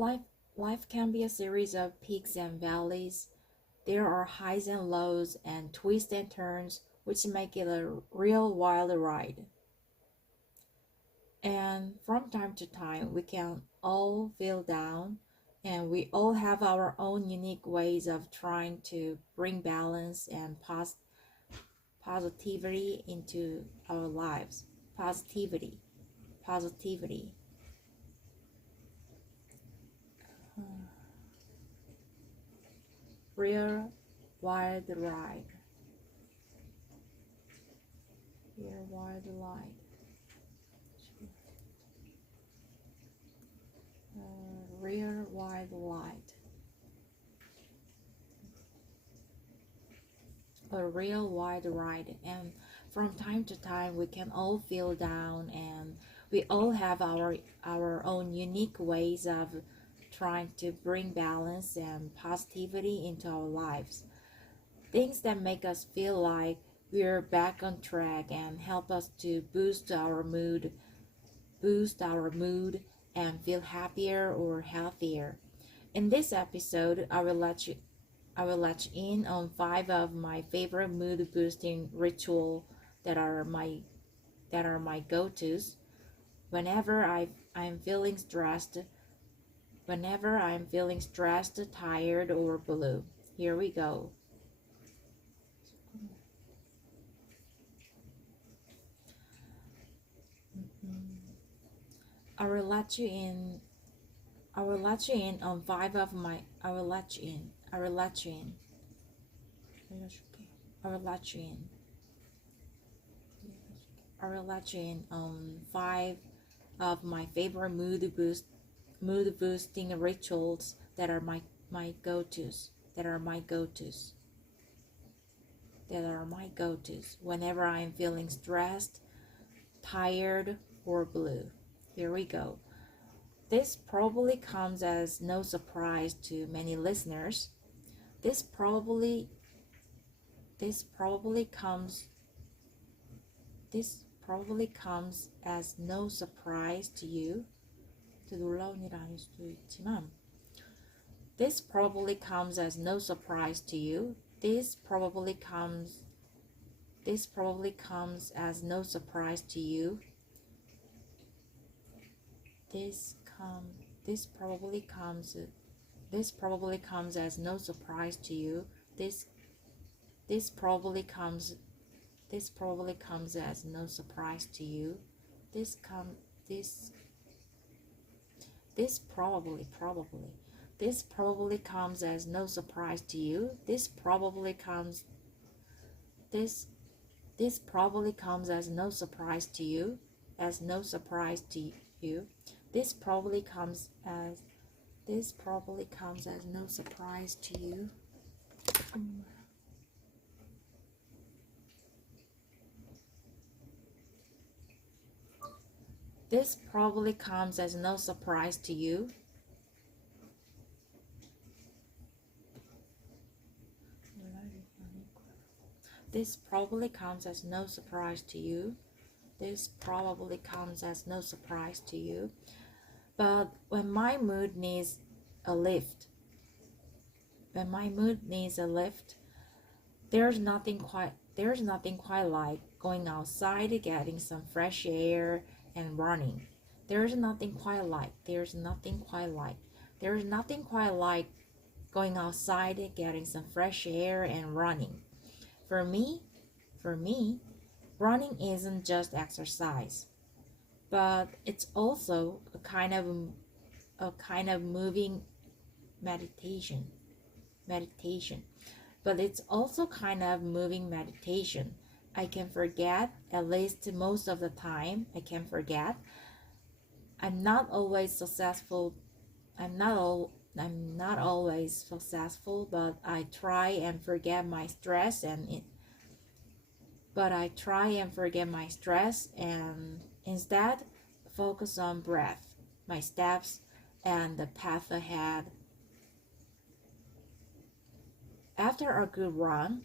Life, life can be a series of peaks and valleys. There are highs and lows and twists and turns, which make it a real wild ride. And from time to time, we can all feel down, and we all have our own unique ways of trying to bring balance and positivity into our lives. Positivity, positivity. Real wild ride. Real wild ride. Real wild ride. A real wild ride. And from time to time, we can all feel down, and we all have our own unique ways of trying to bring balance and positivity into our lives. Things that make us feel like we're back on track and help us to boost our mood and feel happier or healthier. In this episode, I will let you in on five of my favorite mood boosting ritual that are my go-tos whenever I'm feeling stressed, tired, or blue. Here we go. I will let you in. I will let you in on five of my. I will let you in. I will let you in. I will let you in. I will let you in on five of my favorite mood boosting rituals that are my go-tos. That are my go-tos. That are my go-tos whenever I'm feeling stressed, tired, or blue. Here we go. This probably comes as no surprise to many listeners. This probably this probably comes this probably comes as no surprise to you. 놀라운 일 아닐 수도 있지만 This probably comes as no surprise to you. This probably comes as no surprise to you. This probably comes as no surprise to you. This probably comes as no surprise to you. This probably comes as no surprise to you. This probably comes as no surprise to you. As no surprise to you. This probably comes as no surprise to you. This probably comes as no surprise to you. This probably comes as no surprise to you. This probably comes as no surprise to you. But when my mood needs a lift, there's nothing quite like going outside, getting some fresh air, and running. There's nothing quite like going outside, getting some fresh air, and running. For me, running isn't just exercise, but it's also a kind of moving meditation. But it's also kind of moving meditation. I can forget, at least most of the time, I can forget. I'm not always successful. I'm not always successful, but I try and forget my stress and instead focus on breath, my steps, and the path ahead. After a good run,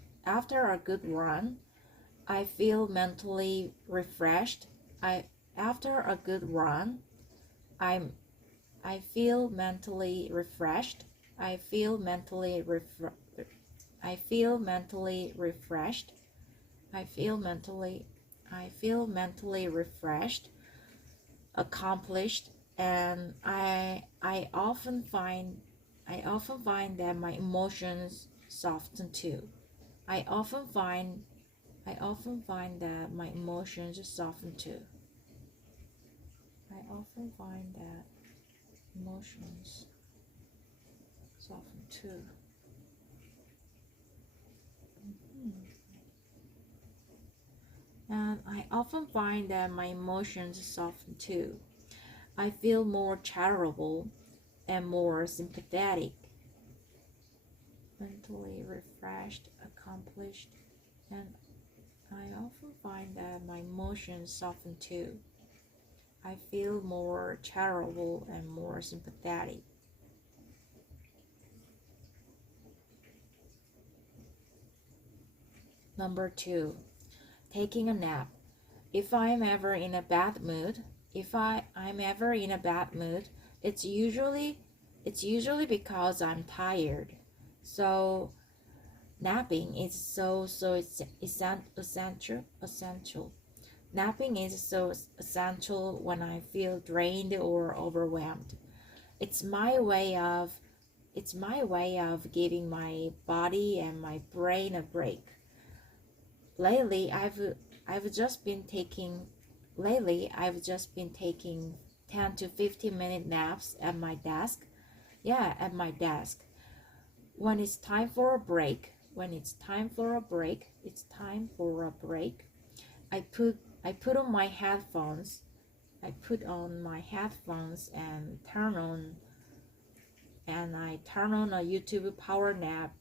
I feel mentally refreshed. I after a good run, I'm I feel mentally refreshed. I feel mentally I feel mentally refreshed. I feel mentally refreshed, accomplished, and I often find that my emotions soften too. I often find I often find that my emotions soften too. I often find that emotions soften too. And I often find that my emotions soften too. I feel more charitable and more sympathetic, mentally refreshed, accomplished, and I often find that my emotions soften too. I feel more charitable and more sympathetic. Number 2, taking a nap. If I'm ever in a bad mood, I'm ever in a bad mood, it's usually because I'm tired. So napping is essential. Napping is so essential when I feel drained or overwhelmed. It's my way of giving my body and my brain a break. Lately, I've just been taking I've just been taking 10 to 15-minute naps at my desk. Yeah, at my desk. When it's time for a break, it's time for a break. I put on my headphones. I put on my headphones and I turn on a YouTube power nap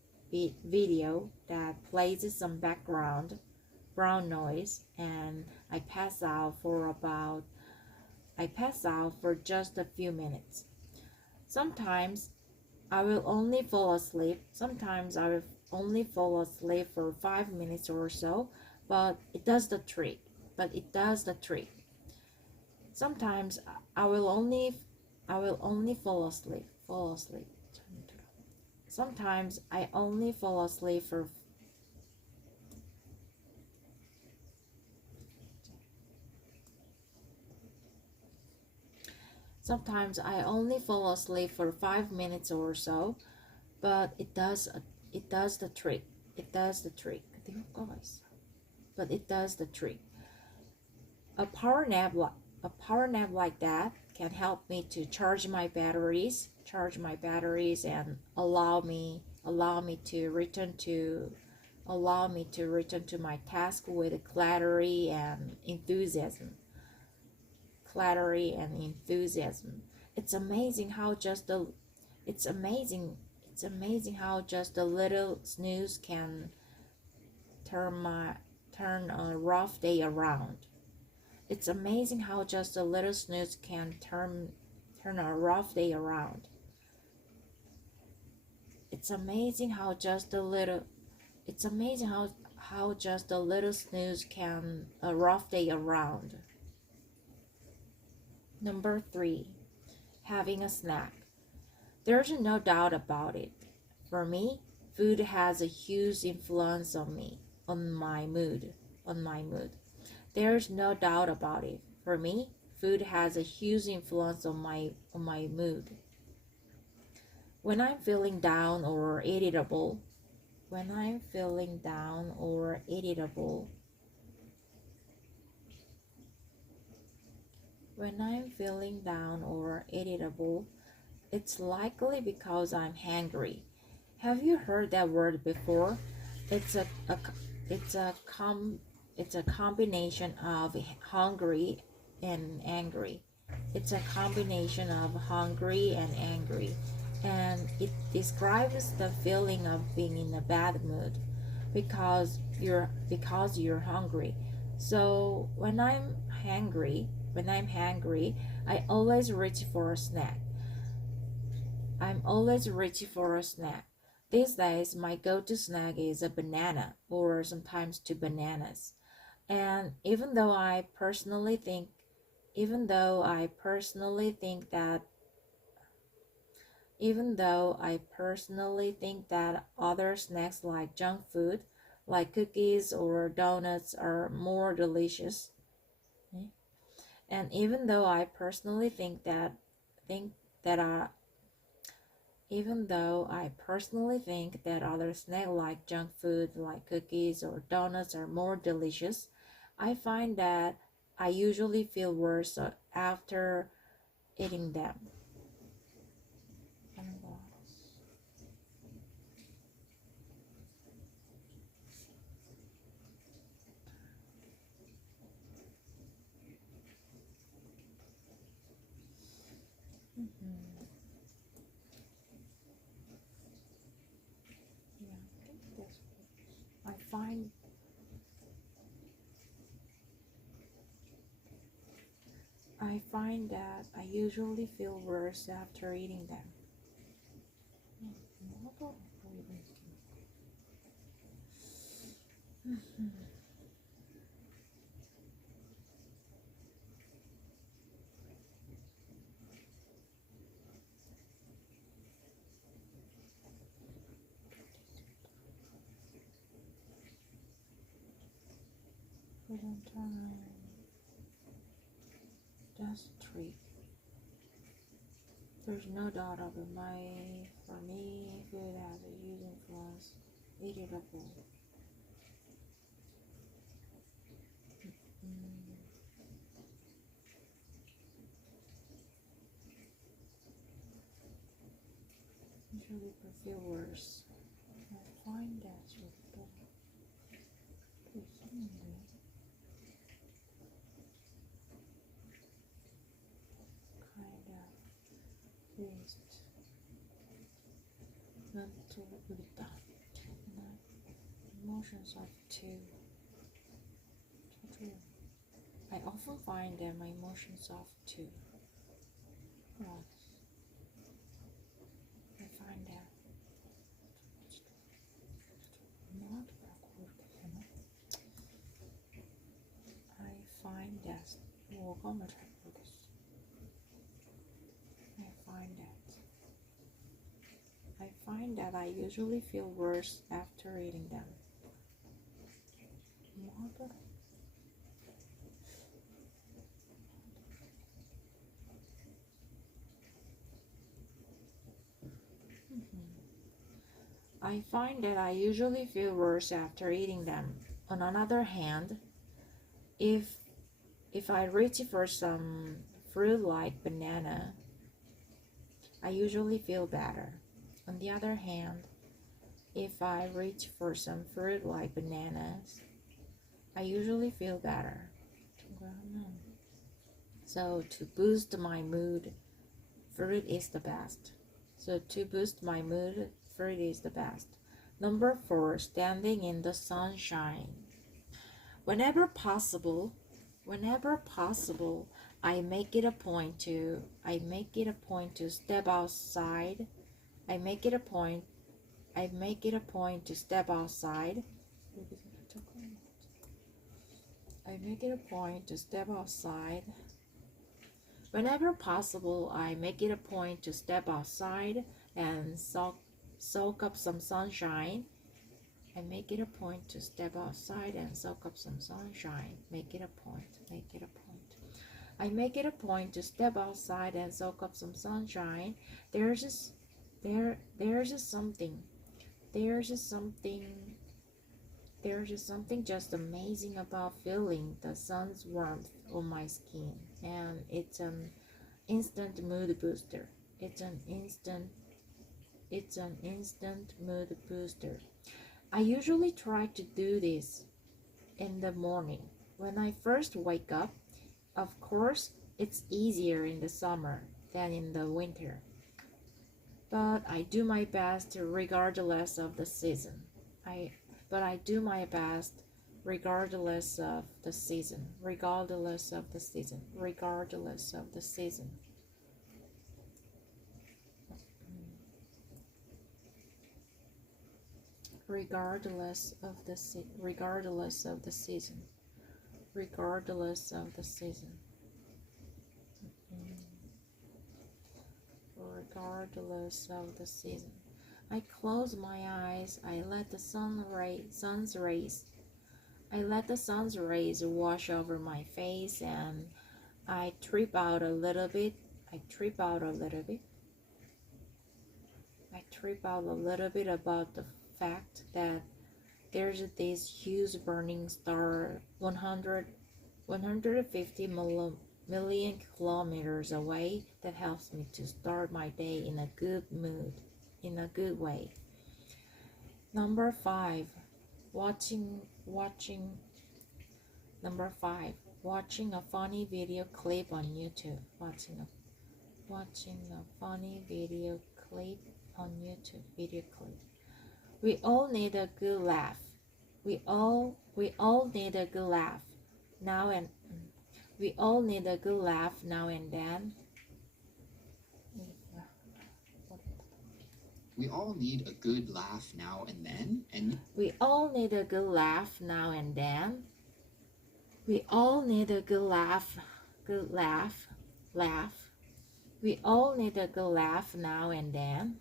video that plays some background brown noise, and I pass out for just a few minutes. Sometimes I will only fall asleep. Sometimes I will only fall asleep for 5 minutes or so, but it does the trick. Sometimes I will only fall asleep. Sometimes I only fall asleep for Sometimes I only fall asleep for 5 minutes or so, but it does the trick. It does the trick. But it does the trick. A power nap like that can help me to charge my batteries and allow me to return to my task with clarity and enthusiasm. Clarity and enthusiasm. It's amazing how just a it's amazing it's amazing how just a little snooze can turn a rough day around. It's amazing how just a little snooze can turn a rough day around. It's amazing how just a little it's amazing how just a little snooze can a rough day around. Number 3, having a snack. There's no doubt about it. For me, food has a huge influence on me, on my mood. There's no doubt about it. For me, food has a huge influence on my mood. When I'm feeling down or irritable, when I'm feeling down or irritable, when I'm feeling down or irritable, it's likely because I'm hungry. Have you heard that word before? It's a it's a com it's a combination of hungry and angry. It's a combination of hungry and angry, and it describes the feeling of being in a bad mood because you're hungry. So when I'm hungry, I always reach for a snack. I'm always reaching for a snack. These days, my go-to snack is a banana or sometimes two bananas. And even though I personally think that Even though I personally think that other snacks like junk food, like cookies or donuts, are more delicious. And even though I personally think that even though I personally think that other snacks like junk food, like cookies or donuts, are more delicious, I find that I usually feel worse after eating them. Mhm. Yeah, I think that's I find I find that I usually feel worse after eating them. Just three. There's no doubt of it. For me, food has a huge influence. Irritable. Mm, usually feel worse. I find that irritable. Kind of waste. Mental irrita. Emotions of two. I often find that my emotions of two. Yes. I find that not I find that 뭐가 잘 모르겠어. I find that I usually feel worse after eating them. I find that I usually feel worse after eating them. On another hand, if I reach for some fruit like banana, I usually feel better. On the other hand, if I reach for some fruit like bananas, I usually feel better. So to boost my mood, fruit is the best. So to boost my mood, fruit is the best. Number 4, standing in the sunshine. Whenever possible, I make it a point to step outside. I make it a point to step outside. I make it a point to step outside. Whenever possible, I make it a point to step outside and soak up some sunshine. I make it a point to step outside and soak up some sunshine. Make it a point. I make it a point to step outside and soak up some sunshine. There's just something just amazing about feeling the sun's warmth on my skin, and it's an instant mood booster. It's an instant mood booster. I usually try to do this in the morning when I first wake up. Of course, it's easier in the summer than in the winter, but I do my best regardless of the season. I do my best regardless of the season. Regardless of the season. Regardless of the season. Regardless of the regardless of the season. Regardless of the season. regardless of the season. I close my eyes. I let the sun's rays wash over my face, and I trip out a little bit. I trip out a little bit about the fact that there's this huge burning star 150 million kilometers away that helps me to start my day in a good mood, in a good way. Number 5, watching a funny video clip on YouTube. Watching a funny video clip on YouTube. We all need a good laugh. We all need a good laugh now and we all need a good laugh now and then. We all need a good laugh now and then. We all need a good laugh now and then. We all need a good laugh. We all need a good laugh now and then.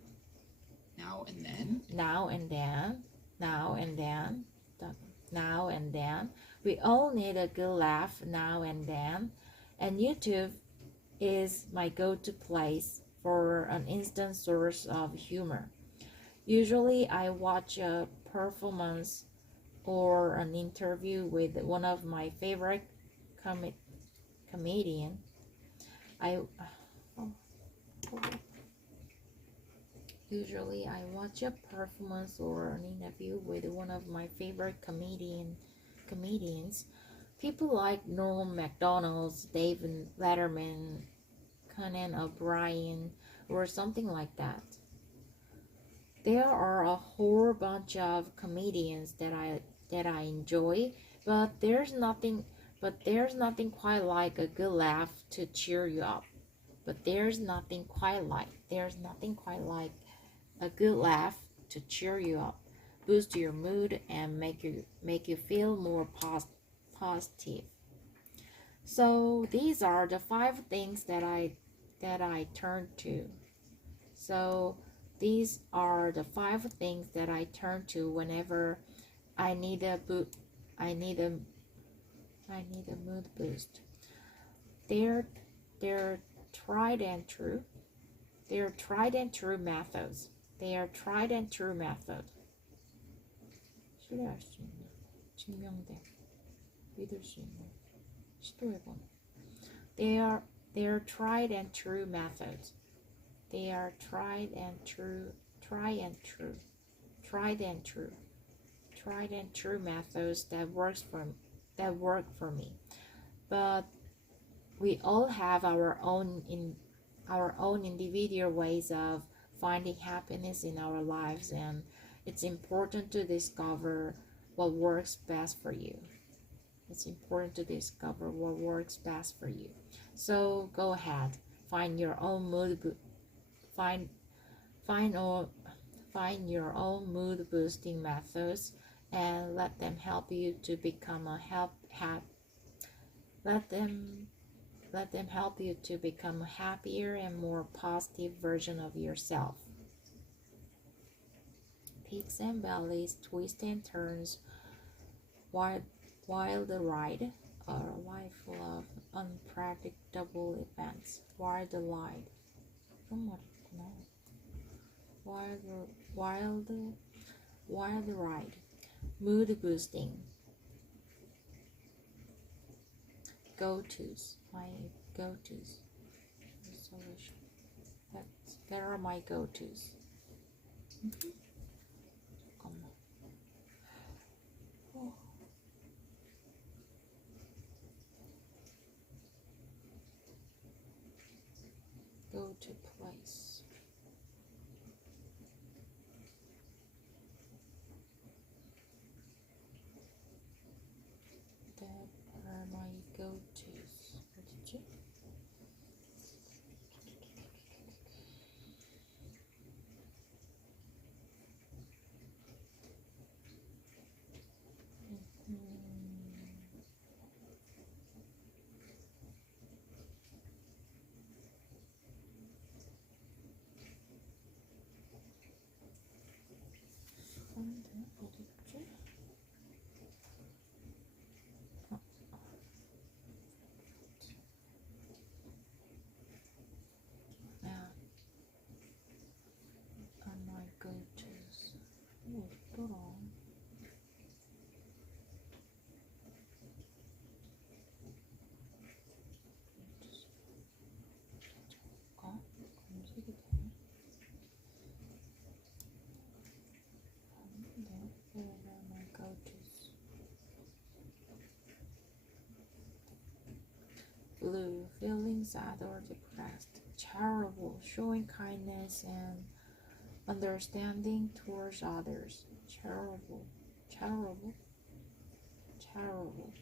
Now and then. We all need a good laugh now and then. And YouTube is my go-to place for an instant source of humor. Usually I watch a performance or an interview with one of my favorite comedian. Usually I watch a performance or an interview with one of my favorite comedians. People like Norm Macdonald's, David Letterman, Conan O'Brien, or something like that. There are a whole bunch of comedians that I enjoy, but there's nothing quite like a good laugh to cheer you up. There's nothing quite like a good laugh to cheer you up, boost your mood, and make you feel more positive. So these are the 5 things that I turn to. So these are the 5 things that I turn to whenever I need a mood boost. They're tried and true. They're tried and true methods. 신뢰할 수 있는, 증명된, 믿을 수 있는, 시도해본. They are tried and true methods. They are tried and true methods that work for me. But we all have our own individual ways of finding happiness in our lives, and it's important to discover what works best for you. So go ahead, find your own mood boosting methods, and let them help you to become a happier and more positive version of yourself. Peaks and valleys, twists and turns, wild ride, a life full of unpredictable events. Wild ride. Wild ride. Mood boosting. Go-tos. My go-tos. Resolution. That are my go-tos. Go to place. That are my go-tos. What did you? sad or depressed. Charitable, showing kindness and understanding towards others. Charitable, charitable, charitable.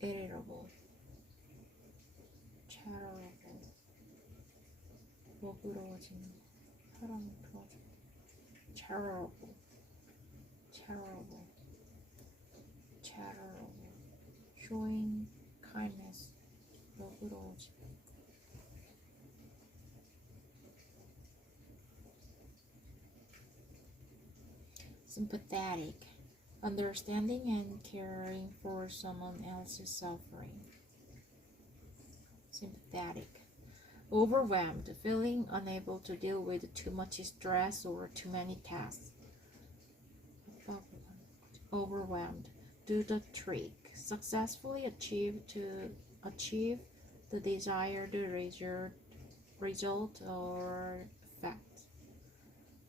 Irritable, charitable. 너그러워지는 사람을 도와줘. Charitable, charitable, charitable. Showing kindness. 너그러워지는. Sympathetic, understanding and caring for someone else's suffering. Sympathetic. Overwhelmed, feeling unable to deal with too much stress or too many tasks. Overwhelmed. Do the trick. Successfully achieve the desired result or effect.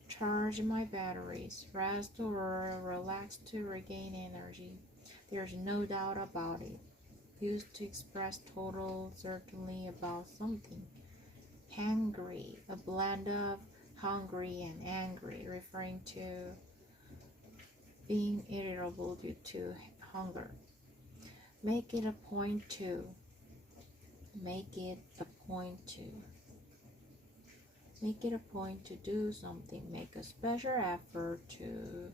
Charge my batteries. Rest or relax to regain energy. There's no doubt about it. Used to express total certainty about something. Hangry, a blend of hungry and angry, referring to being irritable due to hunger. Make it a point to. Make it a point to. Make it a point to do something. Make a special effort to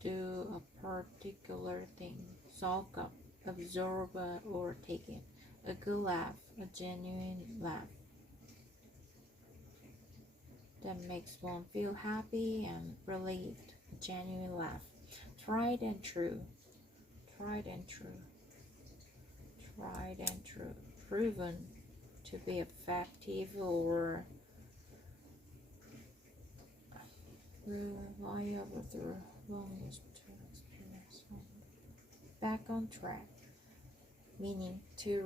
do a particular thing. Soak up, absorb or take in. A good laugh, a genuine laugh that makes one feel happy and relieved. A genuine laugh. Tried and true. Tried and true. Tried and true. Proven to be effective or reliable through longest experience. Back on track, meaning to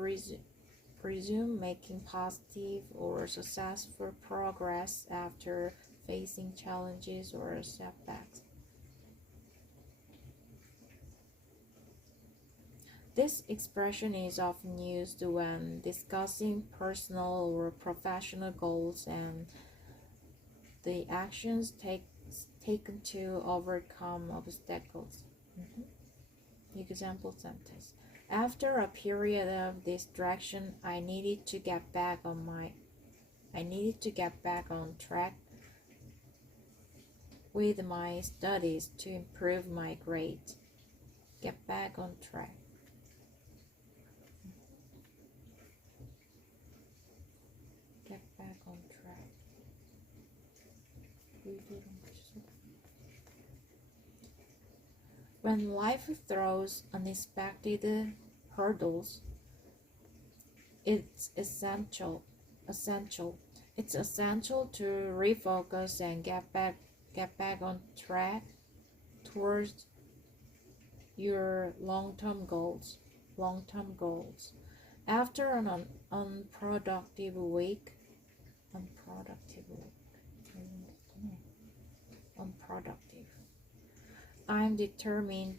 resume making positive or successful progress after facing challenges or setbacks. This expression is often used when discussing personal or professional goals and the actions taken to overcome obstacles. Example sentence. After a period of distraction, I needed to get back on track with my studies to improve my grades. Get back on track. Get back on track. When life throws unexpected hurdles, it's essential to refocus and get back on track towards your long-term goals. After an unproductive week, I'm determined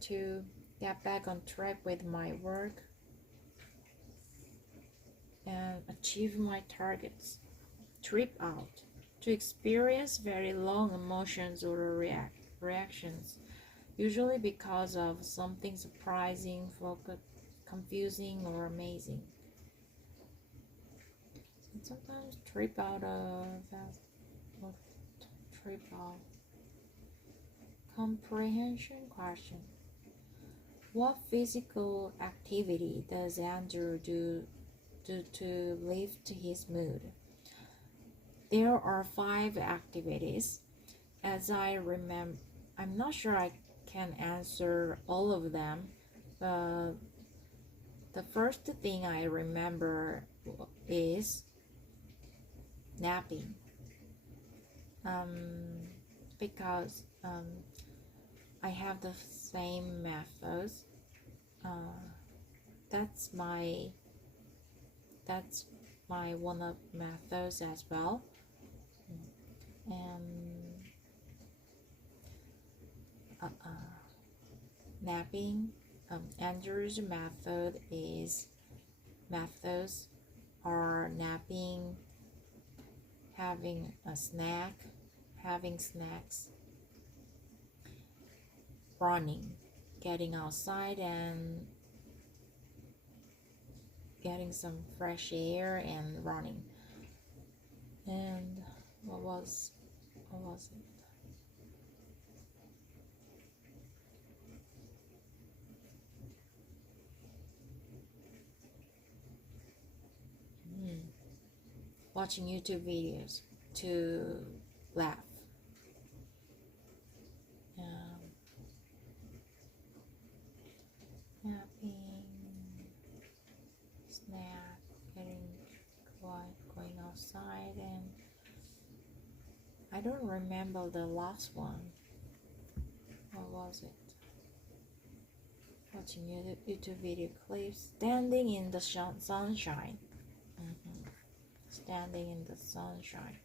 to get back on track with my work and achieve my targets. Trip out, to experience very long emotions or reactions, usually because of something surprising, confusing, or amazing. Sometimes trip out. Comprehension question. What physical activity does Andrew do to lift his mood? There are 5 activities. As I remember, I'm not sure I can answer all of them, but the first thing I remember is napping. Because I have the same methods. That's my one of methods as well. And napping Andrew's methods are napping, having snacks, running, getting outside and getting some fresh air and running. And what was it? Watching YouTube videos to laugh. Napping, snack, going outside, and I don't remember the last one. What was it? Watching YouTube video clips, standing in the sunshine. Standing in the sunshine.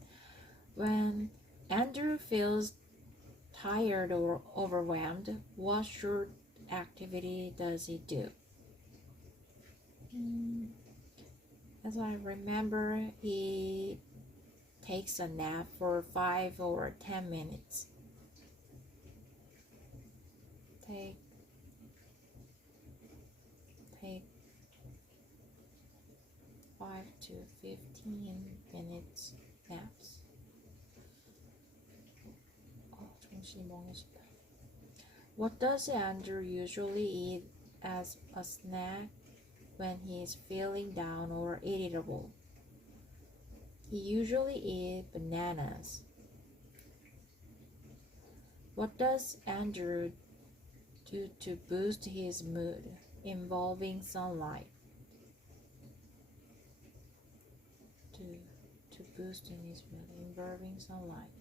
When Andrew feels tired or overwhelmed, what short activity does he do? As I remember, he takes a nap for 5 or 10 minutes. Take 5 to 15 minutes naps. 정신이 멍해진다. What does Andrew usually eat as a snack when he is feeling down or irritable? He usually eats bananas. What does Andrew do to boost his mood, involving sunlight? To boost his mood, involving sunlight.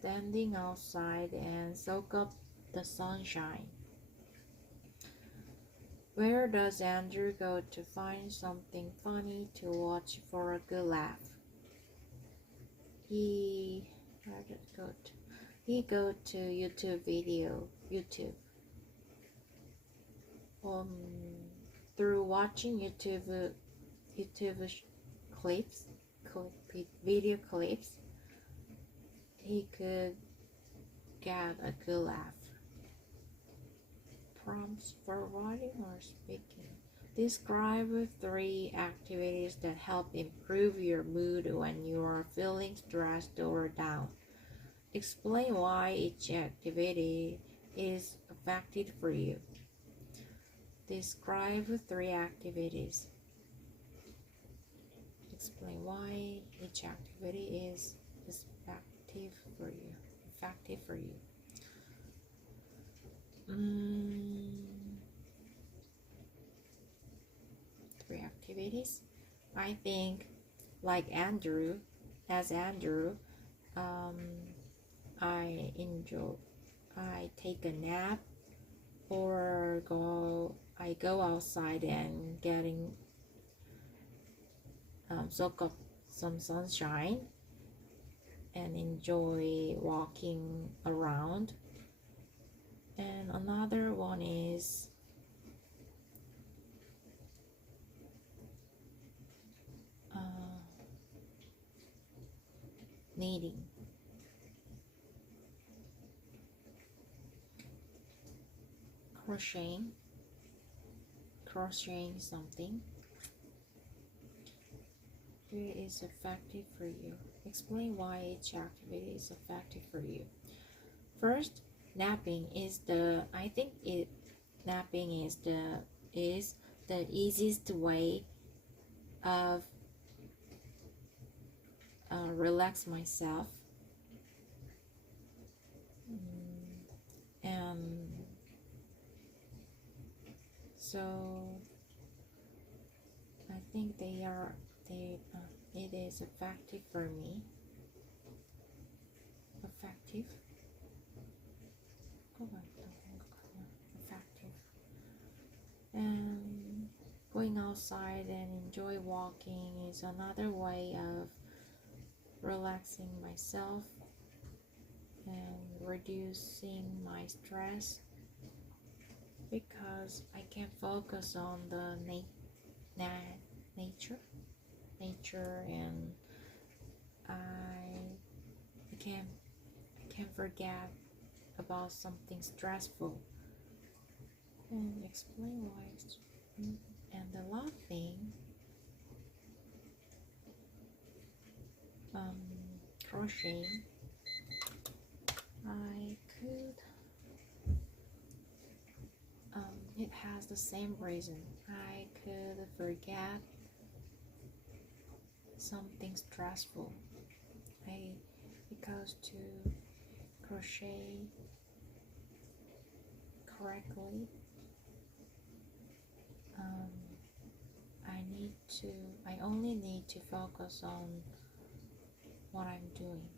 Standing outside and soak up the sunshine. Where does Andrew go to find something funny to watch for a good laugh? He go to YouTube. Through watching video clips, he could get a good laugh. Prompts for writing or speaking. Describe 3 activities that help improve your mood when you are feeling stressed or down. Explain why each activity is effective for you. Describe 3 activities. Explain why each activity is effective for you. 3 activities. I think, like Andrew, I take a nap or I go outside and soak up some sunshine and enjoy walking around. And another one is knitting. Crocheting something. It is effective for you. Explain why each activity is effective for you. First, napping is the easiest way of relax myself, and so I think it is effective for me. Effective. outside and enjoy walking is another way of relaxing myself and reducing my stress, because I can focus on the nature, and I can forget about something stressful and explain why and the last thing, crocheting, I could it has the same reason. I could forget something stressful. Because to crochet correctly, I only need to focus on what I'm doing.